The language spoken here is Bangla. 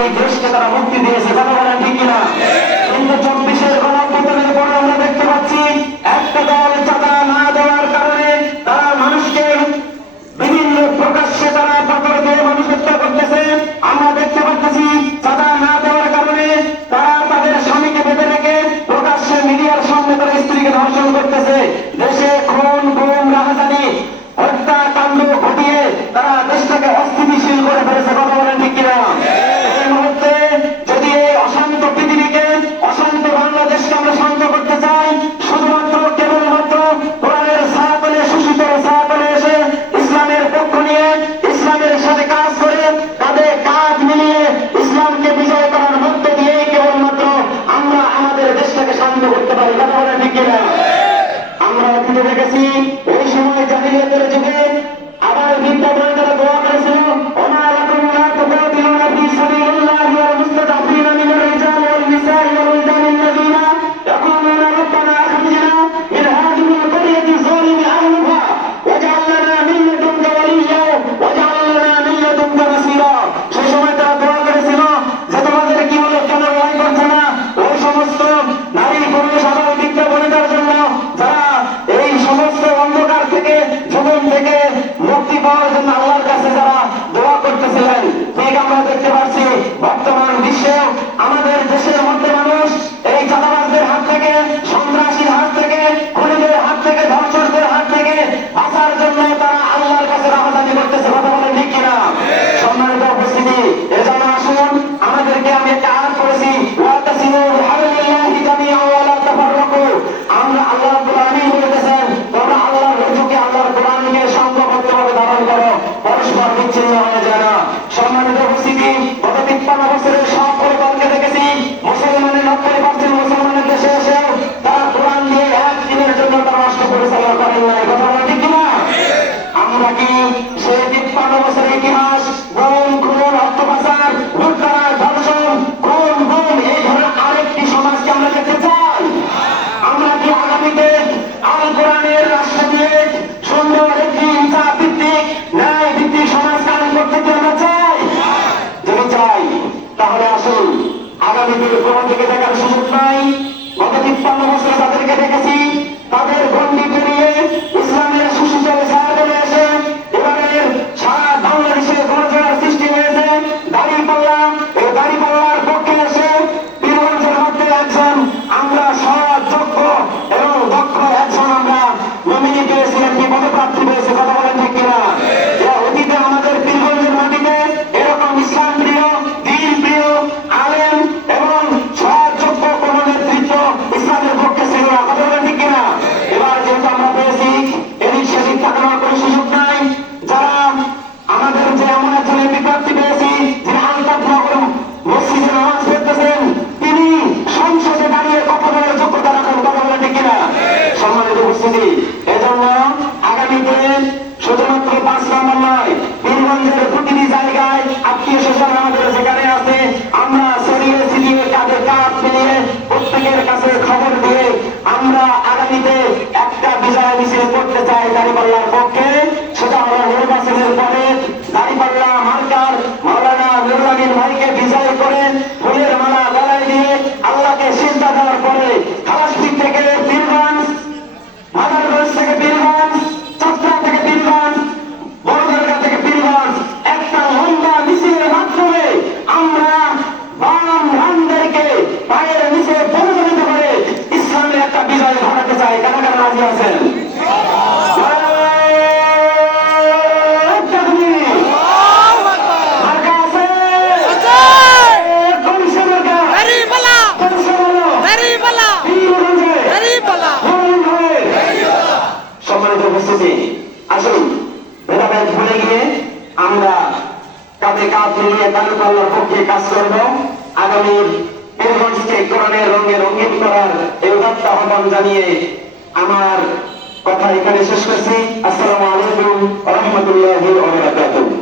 এই দেশকে তারা মুক্তি দিয়েছে, কথা বলেন ঠিক কিনা? কিন্তু 24-এর গণঅভ্যুত্থানের পরে আমরা দেখতে পাচ্ছি একটা দল চাঁদা না দেওয়ার কারণে তারা মানুষকে বিভিন্ন প্রকাশ্যে তারা পাথর দিয়ে মানুষ হত্যা করতেছে। আমরা দেখতে পাচ্ছি চাঁদা না দেওয়ার কারণে তারা তাদের স্বামীকে বেঁধে রেখে প্রকাশ্যে মিডিয়ার সামনে তার স্ত্রীকে ধর্ষণ করতেছে। দেশে খুন গুম রাহাজানি হত্যাকাণ্ড ঘটিয়ে তারা দেশটাকে অস্থিতিশীল করে ফেলেছে, কথা বলেন ঠিক কিনা? এই মুহূর্তে যদি এই অশান্ত পৃথিবীকে, অশান্ত বাংলাদেশকে আমরা শান্ত করতে চাই, শুধুমাত্র কেবলমাত্র কোরআনের ছায়াতলে, সুশীত ছায়াতলে এসে ইসলামের পক্ষ নিয়ে ইসলামের সাথে কাজ করে কাঁধে কাঁধ মিলিয়ে ইসলামকে বিজয় করার মধ্য দিয়েই কেবলমাত্র আমরা আমাদের দেশটাকে শান্ত করতে পারি, কথা বলেন ঠিক কিনা? আমরা অতীতে দেখেছি ওই সময় জাহিলিয়াতের যুগে আবার বিদ্যা বলে তারা দোয়া করেছিল, ওমা লাকুম লা তুকাতিলুনা ফি সাবিলিল্লাহি ওয়াল মুস্তাদআফিনা মিনার রিজালি ওয়াল নিসাই ওয়াল উলদানিল্লাযিনা ইয়াকুলুনা রাব্বানা আখরিজনা মিন হাযিহিল ক্বরিয়াতি যালিমি আহলিহা ওয়াজআল লানা মিন লাদুনকা ওয়ালিয়্যা ওয়াজআল লানা মিন লাদুনকা নাসীরা। সেই সময় তারা দোয়া করেছিল যে তোমাদের কি হলো, কেন লড়াই করছে না? ওই সমস্ত নারী পুরুষ আবার বিদ্যা বনিতার জন্য যারা এই সমস্ত অন্ধকার থেকে, জীবন থেকে মুক্তি পাওয়ার জন্য আল্লাহর কাছে যারা দোয়া করতেছিলেন, ঠিক আমরা দেখতে পাচ্ছি বর্তমান বিশ্বেও আমাদের দেশের মধ্যে মানুষ এই চাঁদাবাজদের হাত থেকে, সন্ত্রাসীর হাত থেকে, খুনিদের হাত থেকে, ধর্ষকদের হাত থেকে বাঁচার জন্য তারা আল্লাহর কাছে রাহাজানি করতেছে, কথা বলেন ঠিক কিনা? সম্মানিত উপস্থিতি, এজন্য আসুন আমাদেরকে, আমি একটা আয়াত করেছি, ওয়াতাসিমু বিহাবলিল্লাহি জামিআন ওয়া লা তাফাররাকু। আমরা আল্লাহ রাব্বুল আলামিন বলেছেন তোমরা আল্লাহর রুজুকে, আল্লাহর কোরআনকে সংঘবদ্ধভাবে ধারণ করো, পরস্পর বিচ্ছিন্ন হয়ে যায় না। সম্মানিত উপস্থিতি, গত 53 বছরের সব পরিবারকে দেখেছি মুসলমানের 90% মুসলমানের দেশে এসেও তারা কোরআন দিয়ে একদিনের জন্য তারা রাষ্ট্র পরিচালনা করেন নাই, কথা বলেন ঠিক কিনা? আমরা কি সেই 53 বছরের ইতিহাস, গুম খুন অর্থ পাচার লুটতরাজ ধর্ষণ খুন গুম এই ধরনের আরেকটি সমাজকে আমরা দেখতে চাই? আমরা কি আগামীতে আল কোরআনের রাষ্ট্র দিয়ে সুন্দর একটি ইনসাফ ভিত্তিক, ন্যায় ভিত্তিক সমাজ কায়েম করতে কি আমরা চাই? যদি চাই তাহলে আসুন আগামীতে কোনো দিকে দেখার সুযোগ নাই। গত 53 বছরে তাদেরকে দেখেছি তাদের গণ্ডি পেরিয়ে ইসলামের সুশীতল ছায়াতলে এসে এবারের সারা বাংলাদেশে গণজোয়ার সৃষ্টি হয়েছে। দাঁড়িপাল্লা, এই দাঁড়িপাল্লার পক্ষে এসে বীরগঞ্জের মধ্যে একজন আমরা সৎ, যোগ্য এবং দক্ষ একজন আমরা নমিনি পেয়েছি, একটি পদপ্রার্থী পেয়েছে, কথা বলেন ঠিক কিনা? অতীতে আমাদের বীরগঞ্জের মাটিতে এরকম ইসলাম প্রিয়, দ্বীন প্রিয়, আলেম এবং সৎ, যোগ্য কোন নেতৃত্ব ইসলামের পক্ষে ছিল না, কথা বলেন ঠিক কিনা? এবার যেহেতু আমরা পেয়েছি, এদিক সেদিক তাকানোর কোনো সুযোগ নাই। যারা আমাদের যে এমন একজন এমপি প্রার্থী পেয়েছি যিনি আলতাফ নগর মসজিদে নামাজ পড়তেছেন, তিনি সংসদে দাঁড়িয়ে কথা বলার যোগ্যতা রাখেন, কথা বলেন ঠিক কিনা? সম্মানিত উপস্থিতি, এজন্য আগামীতে শুধুমাত্র 5 নম্বর নয়, বীরগঞ্জের প্রতিটি জায়গায় আত্মীয় স্বজন আমাদের যেখানে আছে আমরা ছড়িয়ে ছিটিয়ে কাঁধে কাঁধ মিলিয়ে প্রত্যেকের কাছে খবর দিয়ে আমরা আগামীতে একটা বিজয় মিছিল করতে চাই দাঁড়িপাল্লার পক্ষে। সেটা হলো নির্বাচনের পরে দাঁড়িপাল্লা মার্কার মাওলানা নুরুল আমিন ভাইকে বিজয় করে ফুলের মালা গলায় দিয়ে আল্লাহকে সিজদা দেওয়ার পরে খালাসপিট থেকে বীরগঞ্জ, মাদারগঞ্জ থেকে বীরগঞ্জ, চট্টগ্রাম থেকে বীরগঞ্জ, বড়দরগা থেকে বীরগঞ্জ একটা লম্বা মিছিলের মাধ্যমে আমরা বাম রামদেরকে পায়ের নিচে পরিচালিত করে ইসলামের একটা বিজয় ঘটাতে চাই। কারা কারা রাজি আছেন? সম্মানিত উপস্থিতি, আসুন ভেদাভেদ ভুলে গিয়ে আমরা কাঁধে কাঁধ মিলিয়ে দাঁড়িপাল্লার পক্ষে কাজ করব। আগামীর বীরগঞ্জকে কোরআনের রঙে রঙিন করার এই উদাত্ত আহ্বান জানিয়ে আমার কথা এখানে শেষ করছি। আসসালামু আলাইকুম ওয়া রাহমাতুল্লাহি ওয়া বারাকাতুহু।